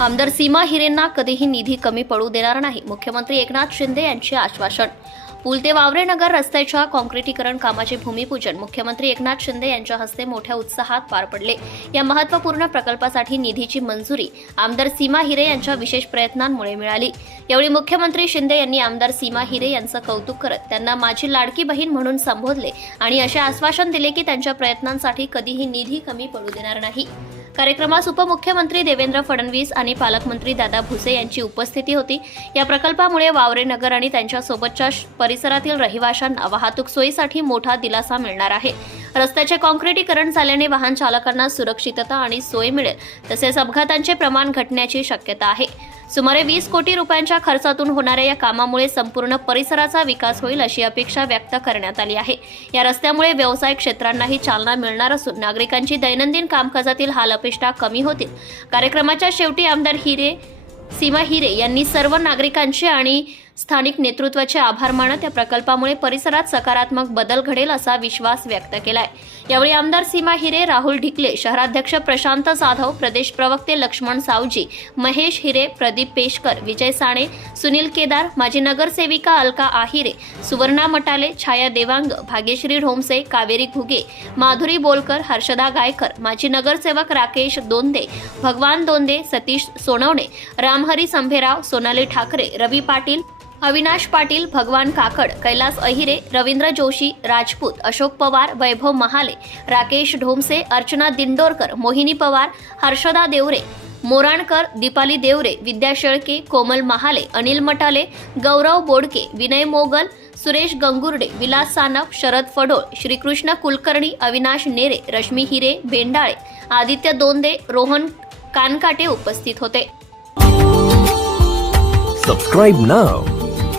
आमदार सीमा हिरेंना कधीही निधी कमी पडू देणार नाही. मुख्यमंत्री एकनाथ शिंदे यांचे आश्वासन. पुल ते वावरेनगर रस्त्याच्या काँक्रिटीकरण कामाचे भूमिपूजन. मुख्यमंत्री एकनाथ शिंदे यांच्या हस्ते मोठ्या उत्साहात पार पडले. या महत्त्वपूर्ण प्रकल्पासाठी निधीची मंजुरी आमदार सीमा हिरे यांच्या विशेष प्रयत्नांमुळे मिळाली. यावेळी मुख्यमंत्री शिंदे यांनी आमदार सीमा हिरे यांचं कौतुक करत त्यांना माझी लाडकी बहीण म्हणून संबोधले आणि असे आश्वासन दिले की त्यांच्या प्रयत्नांसाठी कधीही निधी कमी पडू देणार नाही. कार्यक्रमास उपमुख्यमंत्री देवेंद्र फडणवीस आणि पालकमंत्री दादा भुसे यांची उपस्थिती होती. या प्रकल्पामुळे वावरे नगर आणि त्यांच्यासोबतच्या श- परिसरातील रहिवाशांना वाहतूक सोयीसाठी मोठा दिलासा मिळणार आहे. रस्त्याचे काँक्रिटीकरण झाल्याने वाहन चालकांना सुरक्षितता आणि सोय मिळेल तसेच अपघातांचे प्रमाण घटण्याची शक्यता आहे. सुमारे वीस कोटी रुपयांच्या खर्चातून होणाऱ्या या कामामुळे संपूर्ण परिसराचा विकास होईल अशी अपेक्षा व्यक्त करण्यात आली आहे. या रस्त्यामुळे व्यवसाय क्षेत्रांनाही चालना मिळणार असून नागरिकांची दैनंदिन कामकाजातील हाल अपेष्टा कमी होतील. कार्यक्रमाच्या शेवटी आमदार हिरे सीमा हिरे यांनी सर्व नागरिकांचे आणि स्थानिक नेतृत्वाचे आभार मानत या प्रकल्पामुळे परिसरात सकारात्मक बदल घडेल असा विश्वास व्यक्त केलाय. यावेळी आमदार सीमा हिरे राहुल ढिकले शहराध्यक्ष प्रशांत जाधव प्रदेश प्रवक्ते लक्ष्मण सावजी महेश हिरे प्रदीप पेशकर विजय साणे सुनील केदार माजी नगरसेविका अलका आहिरे सुवर्णा मटाले छाया देवांग भाग्यश्री ढोमसे कावेरी घुगे माधुरी बोलकर हर्षदा गायकर माजी नगरसेवक राकेश दोंदे भगवान दोंदे सतीश सोनवणे रामहरी संभेराव सोनाली ठाकरे रवी पाटील अविनाश पाटील भगवान काकड कैलास अहिरे रवींद्र जोशी राजपूत अशोक पवार वैभव महाले राकेश ढोमसे अर्चना दिंडोरकर मोहिनी पवार हर्षदा देवरे मोराणकर दीपाली देवरे विद्या शेळके कोमल महाले अनिल मटाले गौरव बोडके विनय मोगल सुरेश गंगुर्डे विलास सानप शरद फडोळ श्रीकृष्ण कुलकर्णी अविनाश नेरे रश्मी हिरे भेंडाळे आदित्य दोंदे रोहन कानकाटे उपस्थित होते. Subscribe now